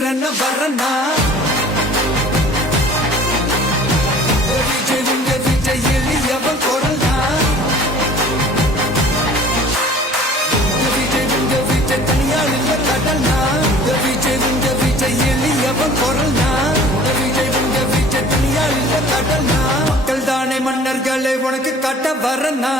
நிக்கிறன வரனா விஜய் உங்க விஜய் எளியவன் குரல்னா விஜய் உங்க விஜய் தனியாள் இல்ல கடல்னா விஜய் உங்க விஜய் எளியவன் குரல்னா விஜய் உங்க விஜய் தனியாள் இல்ல கடல்னா மக்கள் தானே மன்னர்களை உனக்கு காட்ட வரனா